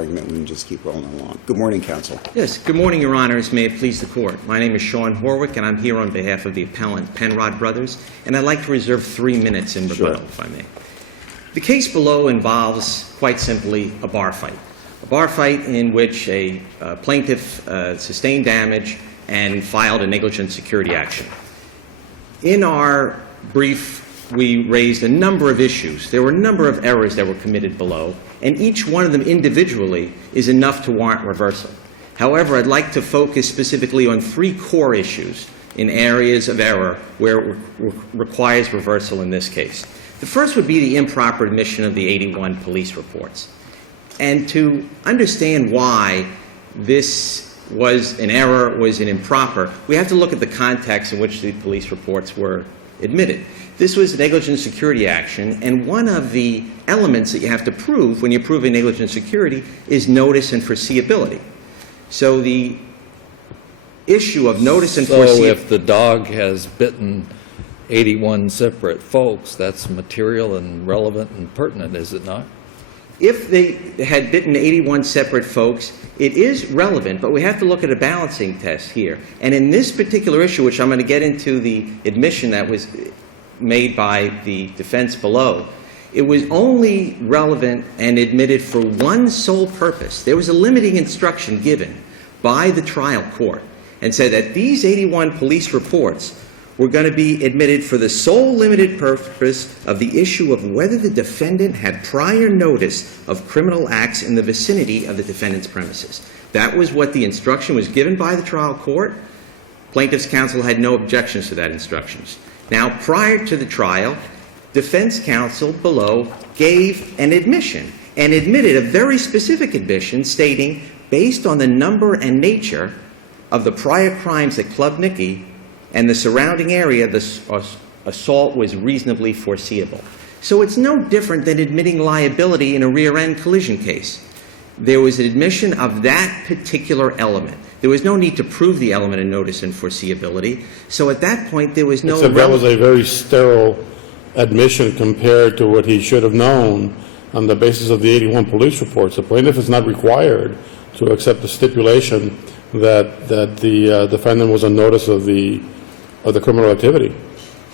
argument. We can just keep rolling along. Good morning, counsel. Yes, good morning, Your Honors. May it please the Court. My name is Sean Horwick, and I'm here on behalf of the appellant, Penrod Brothers, and I'd like to reserve 3 minutes in rebuttal, if I may. The case below involves, quite simply, a bar fight. A bar fight in which a plaintiff sustained damage and filed a negligent security action. In our brief, we raised a number of issues. There were a number of errors that were committed below, and each one of them individually is enough to warrant reversal. However, I'd like to focus specifically on 3 core issues in areas of error where it requires reversal in this case. The first would be the improper admission of the 81 police reports. And to understand why this was an error, was an improper, we have to look at the context in which the police reports were admitted. This was a negligent security action, and one of the elements that you have to prove when you're proving negligent security is notice and foreseeability. So the issue of notice and foreseeability... So if the dog has bitten 81 separate folks, that's material and relevant and pertinent, is it not? If they had bitten 81 separate folks, it is relevant, but we have to look at a balancing test here. And in this particular issue, which I'm going to get into the admission that was made by the defense below, it was only relevant and admitted for one sole purpose. There was a limiting instruction given by the trial court and said that these 81 police reports were going to be admitted for the sole limited purpose of the issue of whether the defendant had prior notice of criminal acts in the vicinity of the defendant's premises. That was what the instruction was given by the trial court. Plaintiff's counsel had no objections to that instructions. Now, prior to the trial, defense counsel below gave an admission and admitted a very specific admission stating, based on the number and nature of the prior crimes at Club Nicky and the surrounding area, the assault was reasonably foreseeable. So it's no different than admitting liability in a rear-end collision case. There was an admission of that particular element. There was no need to prove the element of notice and foreseeability. So at that point, there was no... Except that was a very sterile admission compared to what he should have known on the basis of the 81 police reports. The plaintiff is not required to accept the stipulation that the defendant was on notice of the criminal activity.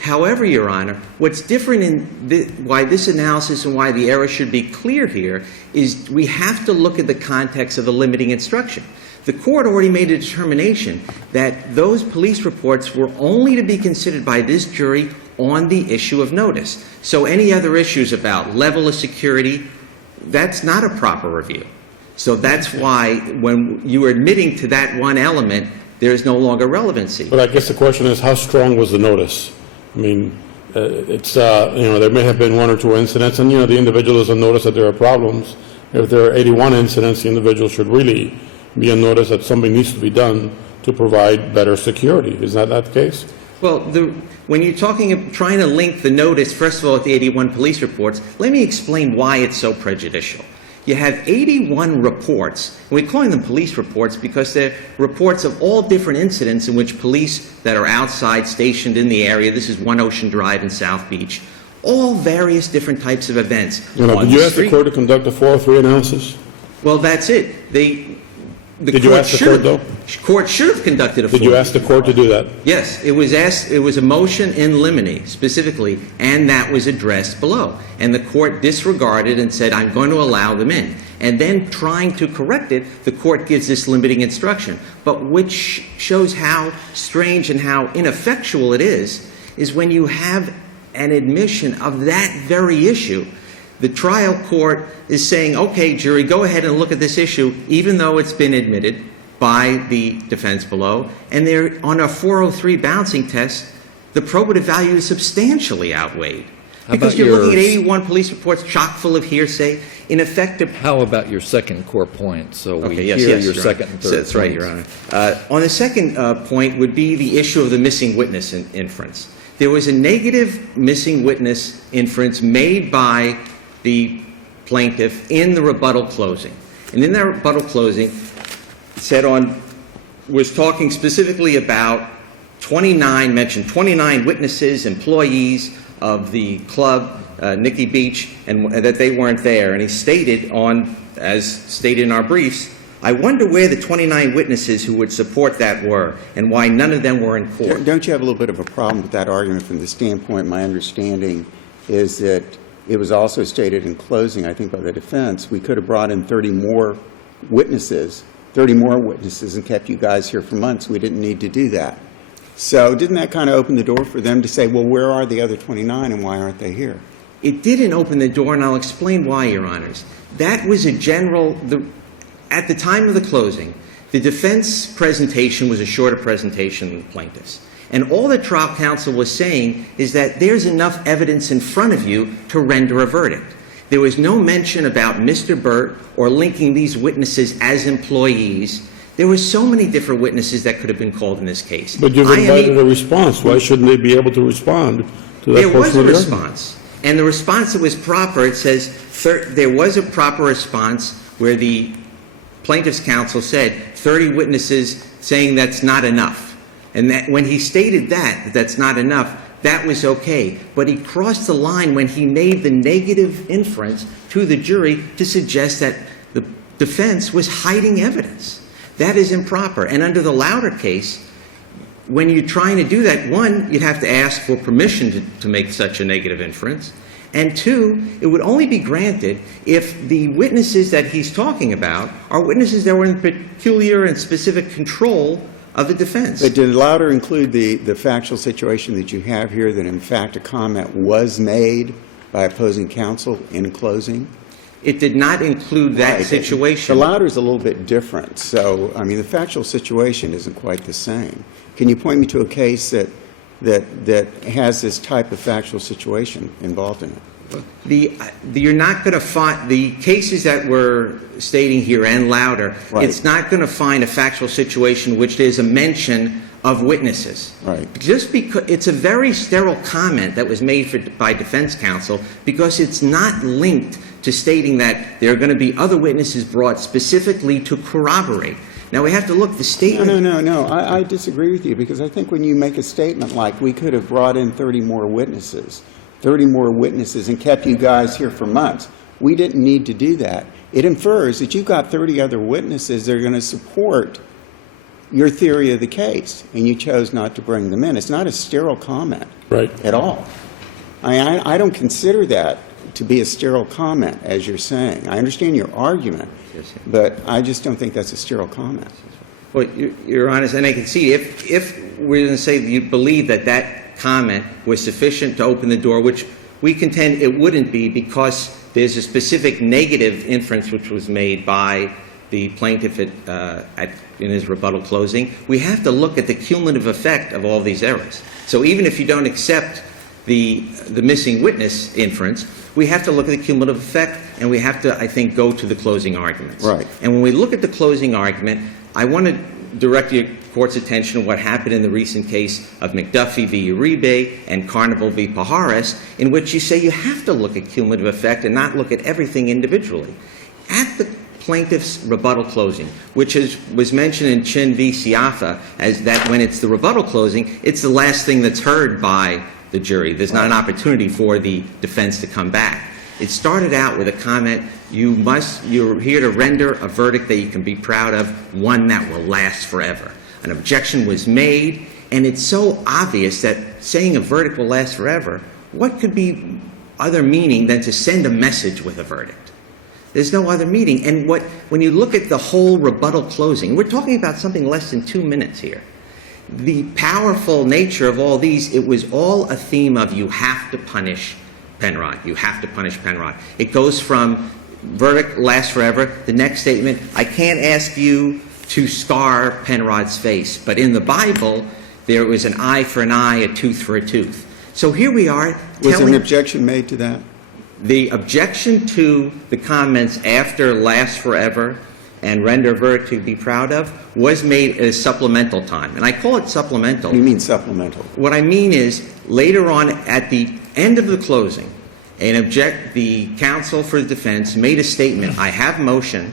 However, Your Honor, what's different in why this analysis and why the error should be clear here is we have to look at the context of the limiting instruction. The court already made a determination that those police reports were only to be considered by this jury on the issue of notice. So any other issues about level of security, that's not a proper review. So that's why when you are admitting to that one element, there is no longer relevancy. But I guess the question is, how strong was the notice? I mean, there may have been 1 or 2 incidents, and, the individual is on notice that there are problems. If there are 81 incidents, the individual should really be on notice that something needs to be done to provide better security. Is that the case? Well, when you're trying to link the notice, first of all, with the 81 police reports, let me explain why it's so prejudicial. You have 81 reports, and we're calling them police reports because they're reports of all different incidents in which police that are outside stationed in the area, this is One Ocean Drive in South Beach, all various different types of events. Did you ask the court to conduct a 403 analysis? Well, that's it. Did you ask the court, though? The court should have conducted a 403. Did you ask the court to do that? Yes. It was a motion in limine, specifically, and that was addressed below. And the court disregarded and said, I'm going to allow them in. And then trying to correct it, the court gives this limiting instruction. But which shows how strange and how ineffectual it is when you have an admission of that very issue. The trial court is saying, okay, jury, go ahead and look at this issue, even though it's been admitted by the defense below. And they're on a 403 balancing test, the probative value is substantially outweighed. Because you're looking at 81 police reports chock full of hearsay, ineffective. How about your second core point? So we yes, hear yes, your Your second Honor. and third That's right, Your Honor. On the second point would be the issue of the missing witness inference. There was a negative missing witness inference made by the plaintiff in the rebuttal closing. And in that rebuttal closing, was talking specifically about mentioned 29 witnesses, employees of the club Nikki Beach, and that they weren't there. And he stated as stated in our briefs, I wonder where the 29 witnesses who would support that were and why none of them were in court. Don't you have a little bit of a problem with that argument from the standpoint, my understanding is that it was also stated in closing, I think, by the defense, we could have brought in 30 more witnesses and kept you guys here for months. We didn't need to do that. So didn't that kind of open the door for them to say, well, where are the other 29 and why aren't they here? It didn't open the door, and I'll explain why, Your Honors. That was a general, at the time of the closing, the defense presentation was a shorter presentation than the plaintiff's. And all the trial counsel was saying is that there's enough evidence in front of you to render a verdict. There was no mention about Mr. Burt or linking these witnesses as employees. There were so many different witnesses that could have been called in this case. But you've invited a response. Why shouldn't they be able to respond to that? There was a portion of the response. And the response that was proper, it says there was a proper response where the plaintiff's counsel said 30 witnesses saying that's not enough. And that when he stated that's not enough, that was okay. But he crossed the line when he made the negative inference to the jury to suggest that the defense was hiding evidence. That is improper. And under the Lauder case, when you're trying to do that, one, you'd have to ask for permission to make such a negative inference. And two, it would only be granted if the witnesses that he's talking about are witnesses that were in peculiar and specific control of the defense. But did Lauder include the factual situation that you have here, that in fact a comment was made by opposing counsel in closing? It did not include that situation. The Lauder is a little bit different. So, I mean, the factual situation isn't quite the same. Can you point me to a case that has this type of factual situation involved in it? You're not going to find the cases that we're stating here and Lauder. Right. It's not going to find a factual situation which there's a mention of witnesses. Right. Just because it's a very sterile comment that was made by defense counsel because it's not linked to stating that there are going to be other witnesses brought specifically to corroborate. Now, we have to look at the statement. No. I disagree with you because I think when you make a statement like we could have brought in 30 more witnesses and kept you guys here for months, we didn't need to do that. It infers that you've got 30 other witnesses that are going to support your theory of the case, and you chose not to bring them in. It's not a sterile comment at all. I don't consider that to be a sterile comment, as you're saying. I understand your argument, but I just don't think that's a sterile comment. Well, Your Honor, and I can see if we're going to say that you believe that comment was sufficient to open the door, which we contend it wouldn't be because there's a specific negative inference which was made by the plaintiff in his rebuttal closing. We have to look at the cumulative effect of all these errors. So even if you don't accept the missing witness inference, we have to look at the cumulative effect, and we have to, I think, go to the closing arguments. Right. And when we look at the closing argument, I want to direct your court's attention to what happened in the recent case of McDuffie v. Uribe and Carnival v. Pajares, in which you say you have to look at cumulative effect and not look at everything individually. At the plaintiff's rebuttal closing, which was mentioned in Chin v. Siafa, as that when it's the rebuttal closing, it's the last thing that's heard by the jury. There's not an opportunity for the defense to come back. It started out with a comment, you're here to render a verdict that you can be proud of, one that will last forever. An objection was made, and it's so obvious that saying a verdict will last forever, what could be other meaning than to send a message with a verdict? There's no other meaning. And when you look at the whole rebuttal closing, we're talking about something less than 2 minutes here. The powerful nature of all these, it was all a theme of you have to punish Penrod. You have to punish Penrod. It goes from verdict lasts forever. The next statement, I can't ask you to scar Penrod's face, but in the Bible, there was an eye for an eye, a tooth for a tooth. So here we are. Was an objection made to that? The objection to the comments after lasts forever and render a verdict to be proud of was made at a supplemental time. And I call it supplemental. What do you mean supplemental? What I mean is later on at the end of the closing, the counsel for the defense made a statement, I have motion,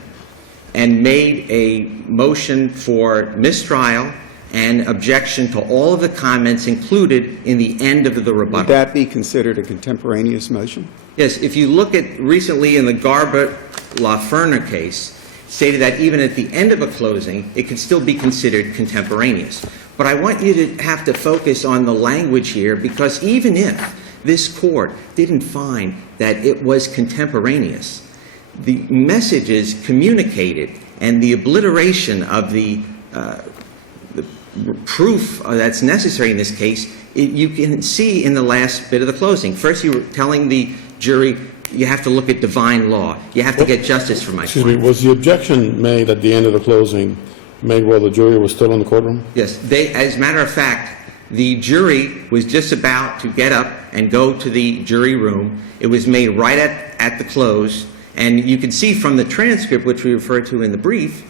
and made a motion for mistrial and objection to all of the comments included in the end of the rebuttal. Would that be considered a contemporaneous motion? Yes, if you look at recently in the Garbutt-LaFerner case, stated that even at the end of a closing, it could still be considered contemporaneous. But I want you to have to focus on the language here, because even if this court didn't find that it was contemporaneous, the messages communicated and the obliteration of the proof that's necessary in this case, you can see in the last bit of the closing. First, you were telling the jury, you have to look at divine law. You have to get justice for my Excuse me, client. was the objection made at the end of the closing made while the jury was still in the courtroom? Yes, as a matter of fact, the jury was just about to get up and go to the jury room. It was made right at the close, and you can see from the transcript, which we referred to in the brief,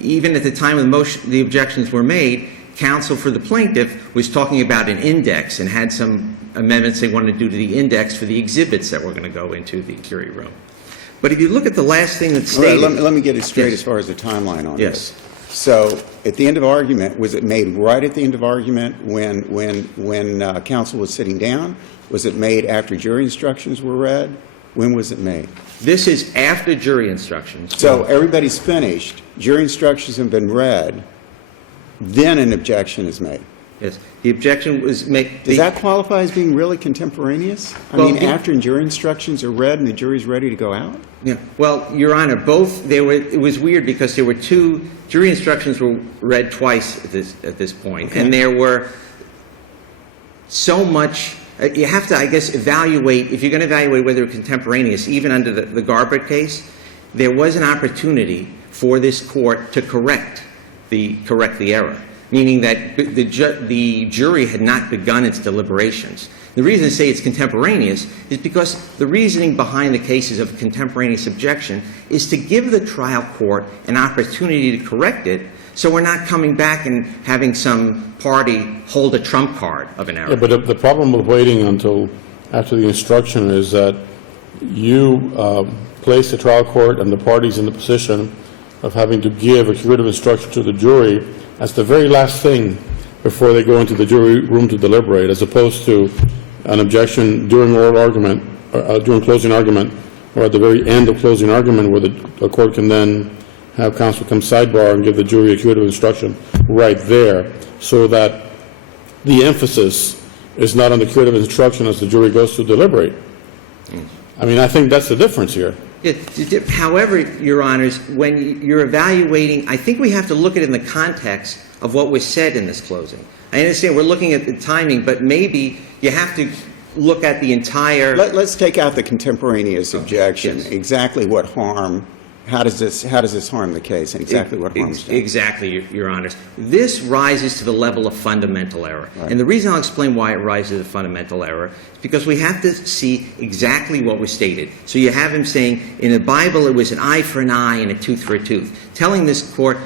even at the time of the motion, the objections were made, counsel for the plaintiff was talking about an index and had some amendments they wanted to do to the index for the exhibits that were going to go into the jury room. But if you look at the last thing that's stated... All right, let me get it straight Yes. as far as the timeline on Yes. this. So, at the end of argument, was it made right at the end of argument when counsel was sitting down? Was it made after jury instructions were read? When was it made? This is after jury instructions. So, everybody's finished, jury instructions have been read, then an objection is made. Yes, the objection was made... Does that qualify as being really contemporaneous? I Well, mean, the- after jury instructions are read and the jury's ready to go out? Yeah. Well, Your Honor, it was weird because there were two, jury instructions were read twice at this point, Okay. and there were so much, you have to, I guess, evaluate, if you're going to evaluate whether it's contemporaneous, even under the Garbutt case, there was an opportunity for this court to correct the error, meaning that the jury had not begun its deliberations. The reason I say it's contemporaneous is because the reasoning behind the cases of contemporaneous objection is to give the trial court an opportunity to correct it, so we're not coming back and having some party hold a trump card of an error. Yeah, but the problem with waiting until after the instruction is that you place the trial court and the parties in the position of having to give a curative instruction to the jury as the very last thing before they go into the jury room to deliberate, as opposed to an objection during oral argument, during closing argument, or at the very end of closing argument, where the court can then have counsel come sidebar and give the jury a curative instruction right there, so that the emphasis is not on the curative instruction as the jury goes to deliberate. I mean, I think that's the difference here. However, Your Honors, when you're evaluating, I think we have to look at it in the context of what was said in this closing. I understand we're looking at the timing, but maybe you have to look at the entire... Let's take out the contemporaneous objection. Yes. Exactly what harm, how does this harm the case, and exactly what harm is done? Exactly, Your Honors. This rises to the level of fundamental error. Right. And the reason I'll explain why it rises to fundamental error is because we have to see exactly what was stated. So you have him saying, in the Bible it was an eye for an eye and a tooth for a tooth. Telling this court,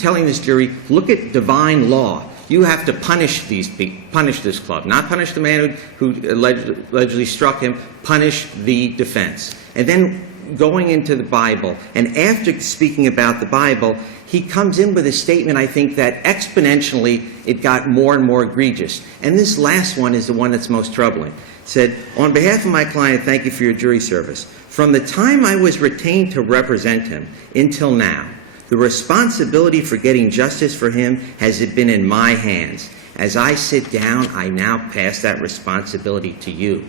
telling this jury, look at divine law. You have to punish these people, punish this club. Not punish the man who allegedly struck him, punish the defense. And then going into the Bible, and after speaking about the Bible, he comes in with a statement, I think, that exponentially it got more and more egregious. And this last one is the one that's most troubling. It said, on behalf of my client, thank you for your jury service. From the time I was retained to represent him until now, the responsibility for getting justice for him has been in my hands. As I sit down, I now pass that responsibility to you.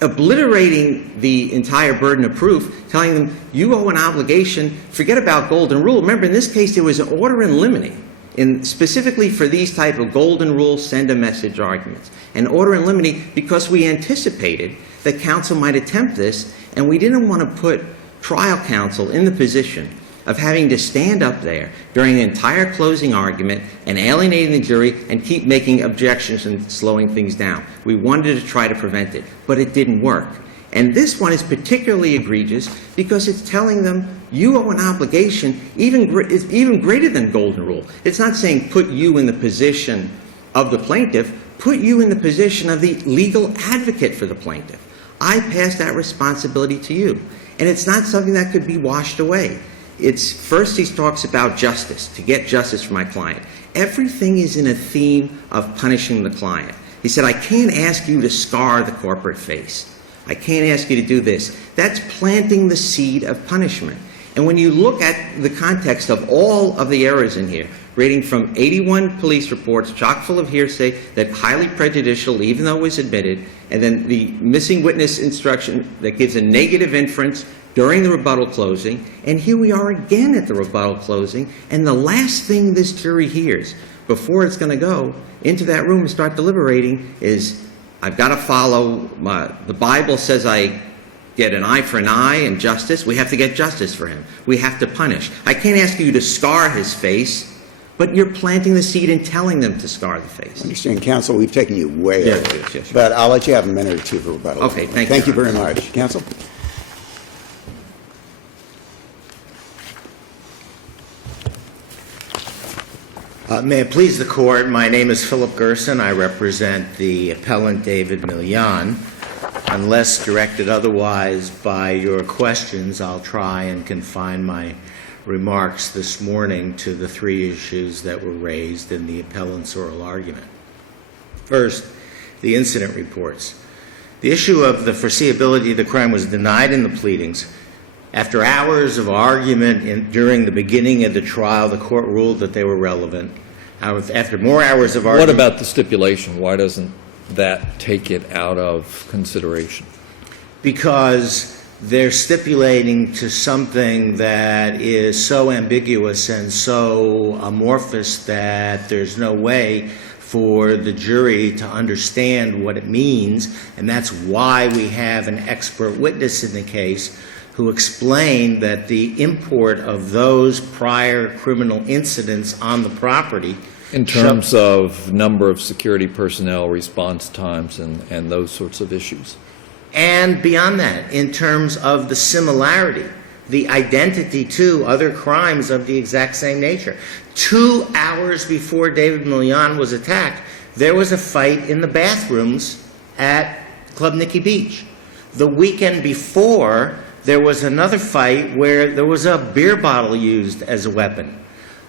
Obliterating the entire burden of proof, telling them, you owe an obligation, forget about golden rule. Remember, in this case, there was an order in limine, specifically for these type of golden rule send a message arguments. An order in limine because we anticipated that counsel might attempt this, and we didn't want to put trial counsel in the position of having to stand up there during the entire closing argument and alienating the jury and keep making objections and slowing things down. We wanted to try to prevent it, but it didn't work. And this one is particularly egregious because it's telling them you owe an obligation even greater than golden rule. It's not saying put you in the position of the plaintiff, put you in the position of the legal advocate for the plaintiff. I pass that responsibility to you. And it's not something that could be washed away. It's first he talks about justice, to get justice for my client. Everything is in a theme of punishing the client. He said, I can't ask you to scar the corporate face. I can't ask you to do this. That's planting the seed of punishment. And when you look at the context of all of the errors in here, rating from 81 police reports, chock full of hearsay, that highly prejudicial, even though it was admitted, and then the missing witness instruction that gives a negative inference during the rebuttal closing, and here we are again at the rebuttal closing, and the last thing this jury hears before it's going to go into that room and start deliberating is, I've got to follow, the Bible says I get an eye for an eye and justice. We have to get justice for him. We have to punish. I can't ask you to scar his face, but you're planting the seed and telling them to scar the face. Understand, counsel, we've taken you way Yes, over. yes, yes. But I'll let you have a minute or two for rebuttal. Okay, thank you, Thank you Your very Honor. much. Counsel? May it please the Court, my name is Philip Gerson. I represent the appellant David Milian. Unless directed otherwise by your questions, I'll try and confine my remarks this morning to the three issues that were raised in the appellant's oral argument. First, the incident reports. The issue of the foreseeability of the crime was denied in the pleadings. After hours of argument during the beginning of the trial, the court ruled that they were relevant. After more hours of argument... What about the stipulation? Why doesn't that take it out of consideration? Because they're stipulating to something that is so ambiguous and so amorphous that there's no way for the jury to understand what it means, and that's why we have an expert witness in the case who explained that the import of those prior criminal incidents on the property... In terms of number of security personnel, response times, and those sorts of issues. And beyond that, in terms of the similarity, the identity to other crimes of the exact same nature. 2 hours before David Milian was attacked, there was a fight in the bathrooms at Club Nikki Beach. The weekend before, there was another fight where there was a beer bottle used as a weapon.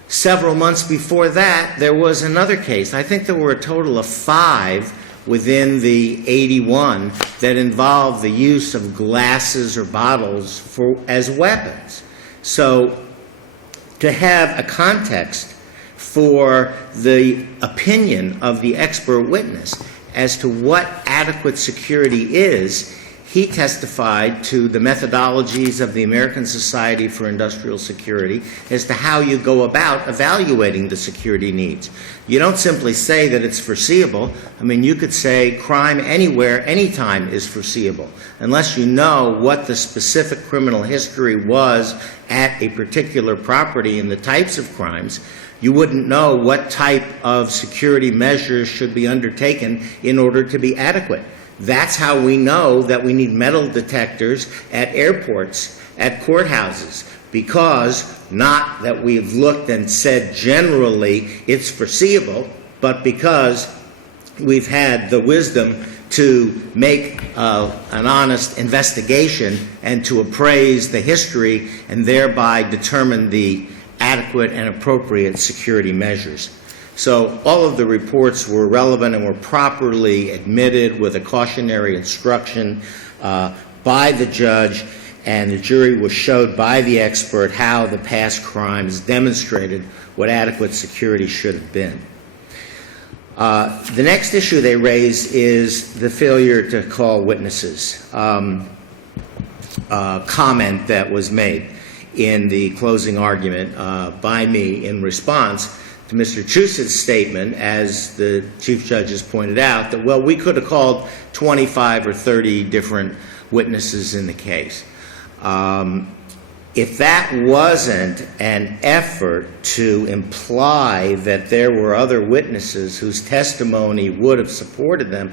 Several months before that, there was another case. I think there were a total of 5 within the 81 that involved the use of glasses or bottles as weapons. So to have a context for the opinion of the expert witness as to what adequate security is, he testified to the methodologies of the American Society for Industrial Security as to how you go about evaluating the security needs. You don't simply say that it's foreseeable. I mean, you could say crime anywhere, anytime is foreseeable. Unless you know what the specific criminal history was at a particular property and the types of crimes, you wouldn't know what type of security measures should be undertaken in order to be adequate. That's how we know that we need metal detectors at airports, at courthouses, because not that we've looked and said generally it's foreseeable, but because we've had the wisdom to make an honest investigation and to appraise the history and thereby determine the adequate and appropriate security measures. So all of the reports were relevant and were properly admitted with a cautionary instruction by the judge, and the jury was showed by the expert how the past crimes demonstrated what adequate security should have been. The next issue they raise is the failure to call witnesses. Comment that was made in the closing argument by me in response to Mr. Chus's statement, as the Chief Judge has pointed out, that, well, we could have called 25 or 30 different witnesses in the case. If that wasn't an effort to imply that there were other witnesses whose testimony would have supported them,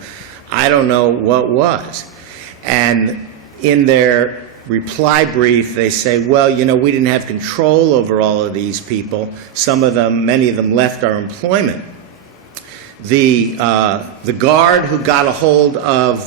I don't know what was. And in their reply brief, they say, well, you know, we didn't have control over all of these people. Some of them, many of them left our employment. The guard who got a hold of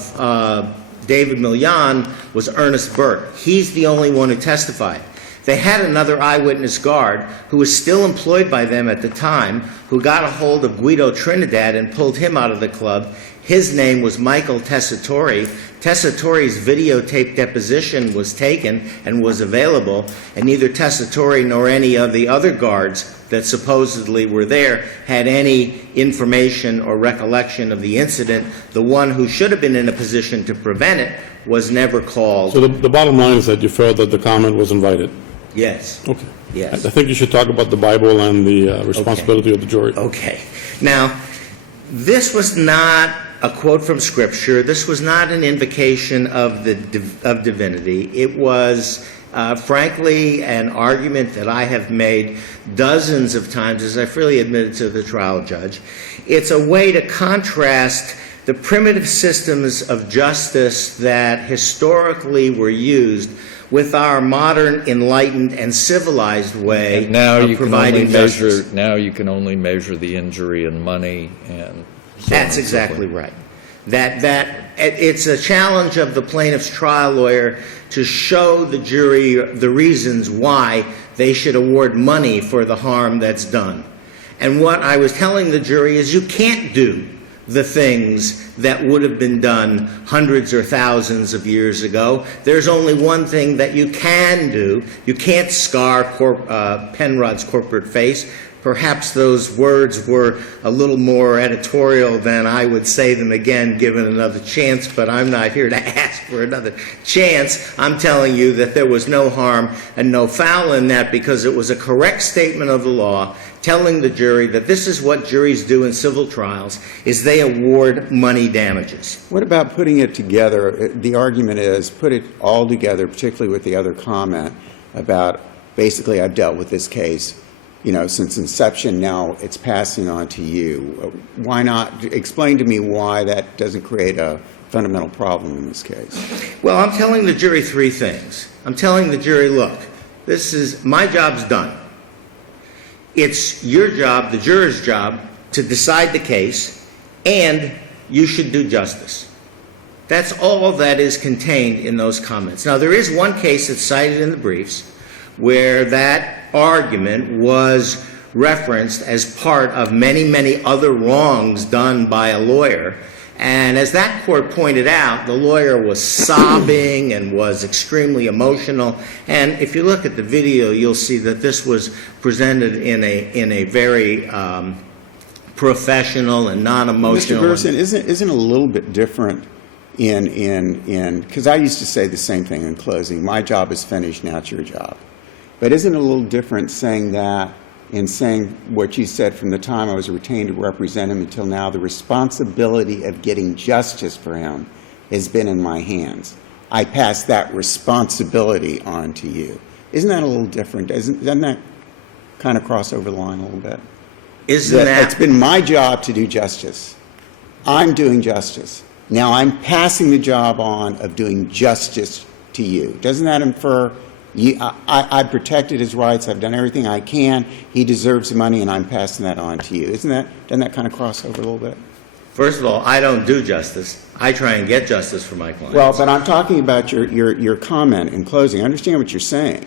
David Milian was Ernest Burke. He's the only one who testified. They had another eyewitness guard who was still employed by them at the time, who got a hold of Guido Trinidad and pulled him out of the club. His name was Michael Tessitore. Tessitore's videotape deposition was taken and was available, and neither Tessitore nor any of the other guards that supposedly were there had any information or recollection of the incident. The one who should have been in a position to prevent it was never called. So the bottom line is that you felt that the comment was invited? Yes. Okay. Yes. I think you should talk about the Bible and the responsibility of the jury. Okay. Now, this was not a quote from Scripture. This was not an invocation of divinity. It was, frankly, an argument that I have made dozens of times, as I freely admitted to the trial judge. It's a way to contrast the primitive systems of justice that historically were used with our modern, enlightened, and civilized way And now of you can providing only measure, justice. now you can only measure the injury in money and so on That's and so exactly forth. right. It's a challenge of the plaintiff's trial lawyer to show the jury the reasons why they should award money for the harm that's done. And what I was telling the jury is you can't do the things that would have been done hundreds or thousands of years ago. There's only one thing that you can do. You can't scar Penrod's corporate face. Perhaps those words were a little more editorial than I would say them again given another chance, but I'm not here to ask for another chance. I'm telling you that there was no harm and no foul in that because it was a correct statement of the law telling the jury that this is what juries do in civil trials, is they award money damages. What about putting it together? The argument is put it all together, particularly with the other comment about basically I've dealt with this case, since inception, now it's passing on to you. Why not explain to me why that doesn't create a fundamental problem in this case? Well, I'm telling the jury three things. I'm telling the jury, look, my job's done. It's your job, the juror's job, to decide the case, and you should do justice. That's all that is contained in those comments. Now, there is one case that's cited in the briefs where that argument was referenced as part of many, many other wrongs done by a lawyer. And as that court pointed out, the lawyer was sobbing and was extremely emotional. And if you look at the video, you'll see that this was presented in a very professional and non-emotional. Mr. Gerson, isn't it a little bit different because I used to say the same thing in closing. My job is finished, now it's your job. But isn't it a little different saying that in saying what you said from the time I was retained to represent him until now, the responsibility of getting justice for him has been in my hands. I pass that responsibility on to you. Isn't that a little different? Doesn't that kind of cross over the line a little bit? It's been my job to do justice. I'm doing justice. Now I'm passing the job on of doing justice to you. Doesn't that infer I protected his rights, I've done everything I can, he deserves the money, and I'm passing that on to you. Doesn't that kind of cross over a little bit? First of all, I don't do justice. I try and get justice for my clients. Well, but I'm talking about your comment in closing. I understand what you're saying,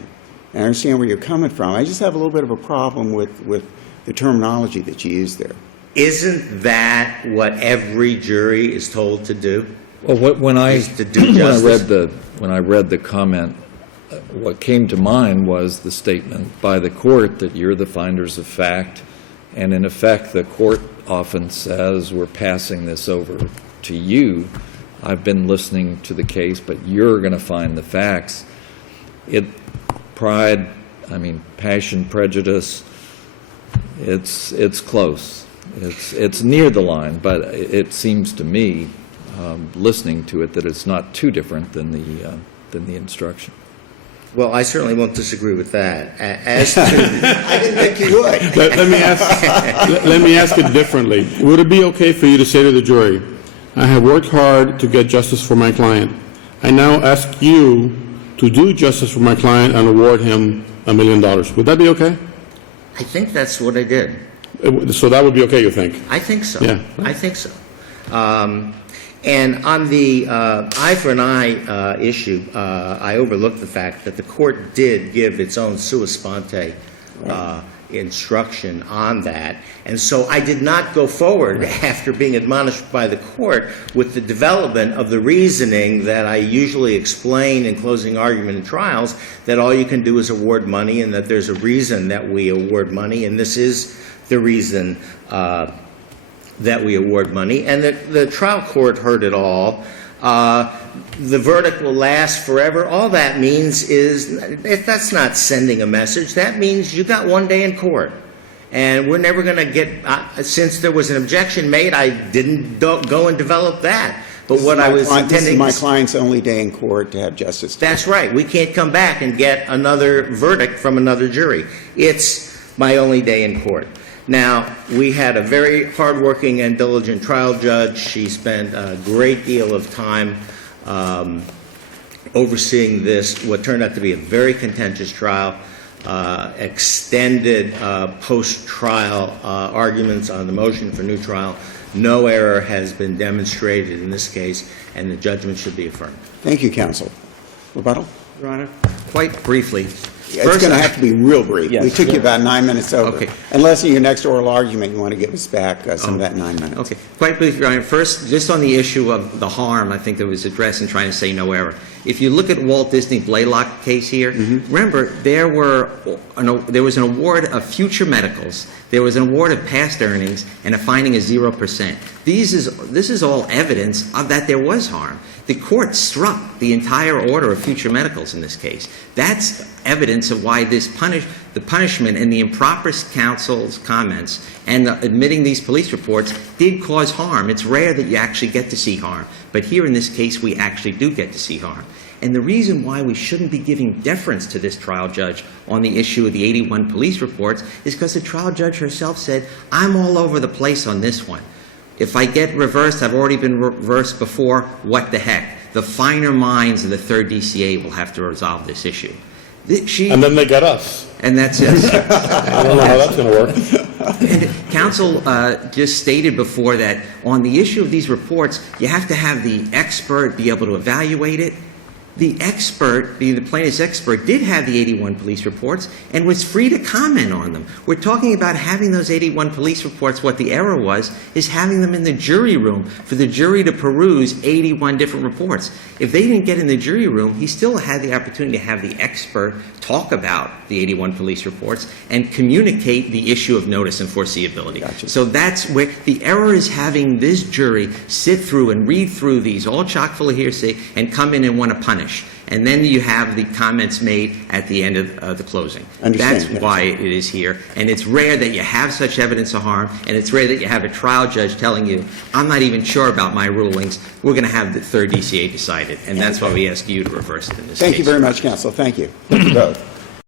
and I understand where you're coming from. I just have a little bit of a problem with the terminology that you use there. Isn't that what every jury is told to do? Well, when I Is to do justice? when I read the comment, what came to mind was the statement by the court that you're the finders of fact, and in effect, the court often says, we're passing this over to you. I've been listening to the case, but you're going to find the facts. Passion, prejudice, it's close. It's near the line, but it seems to me, listening to it, that it's not too different than the instruction. Well, I certainly won't disagree with that. As to, I didn't think you would. Let me ask it differently. Would it be okay for you to say to the jury, I have worked hard to get justice for my client. I now ask you to do justice for my client and award him $1 million. Would that be okay? I think that's what I did. So that would be okay, you think? I think so. Yeah. I think so. And on the eye for an eye issue, I overlooked the fact that the court did give its own sua sponte instruction on that. And so I did not go forward after being admonished by the court with the development of the reasoning that I usually explain in closing argument in trials, that all you can do is award money and that there's a reason that we award money, and this is the reason that we award money, and that the trial court heard it all. The verdict will last forever. All that means is, if that's not sending a message, that means you got one day in court. And we're never going to get, since there was an objection made, I didn't go and develop that. But what I was intending... This is my client's only day in court to have justice. That's right. We can't come back and get another verdict from another jury. It's my only day in court. Now, we had a very hardworking and diligent trial judge. She spent a great deal of time overseeing this, what turned out to be a very contentious trial, extended post-trial arguments on the motion for new trial. No error has been demonstrated in this case, and the judgment should be affirmed. Thank you, counsel. Rebuttal? Your Honor, quite briefly. It's going to have to be real brief. Yes. We took you about 9 minutes over. Okay. Unless in your next oral argument you want to give us back some of that 9 minutes. Okay, quite briefly, Your Honor. First, just on the issue of the harm, I think that was addressed in trying to say no error. If you look at Walt Disney Blaylock case here, remember there was an award of future medicals, there was an award of past earnings, and a finding of 0%. This is all evidence of that there was harm. The court struck the entire order of future medicals in this case. That's evidence of why the punishment and the improper counsel's comments and admitting these police reports did cause harm. It's rare that you actually get to see harm. But here in this case, we actually do get to see harm. And the reason why we shouldn't be giving deference to this trial judge on the issue of the 81 police reports is because the trial judge herself said, I'm all over the place on this one. If I get reversed, I've already been reversed before, what the heck? The finer minds of the 3rd DCA will have to resolve this issue. And then they got us. And that's it. I don't know how that's going to work. And counsel just stated before that on the issue of these reports, you have to have the expert be able to evaluate it. The expert, the plaintiff's expert, did have the 81 police reports and was free to comment on them. We're talking about having those 81 police reports. What the error was is having them in the jury room for the jury to peruse 81 different reports. If they didn't get in the jury room, he still had the opportunity to have the expert talk about the 81 police reports and communicate the issue of notice and foreseeability. Gotcha. So that's where the error is, having this jury sit through and read through these, all chock full of hearsay, and come in and want to punish. And then you have the comments made at the end of the closing. Understand. That's why it is here. And it's rare that you have such evidence of harm, and it's rare that you have a trial judge telling you, I'm not even sure about my rulings. We're going to have the 3rd DCA decide it. And that's why we ask you to reverse it in this case. Thank you very much, counsel. Thank you. Thank you both.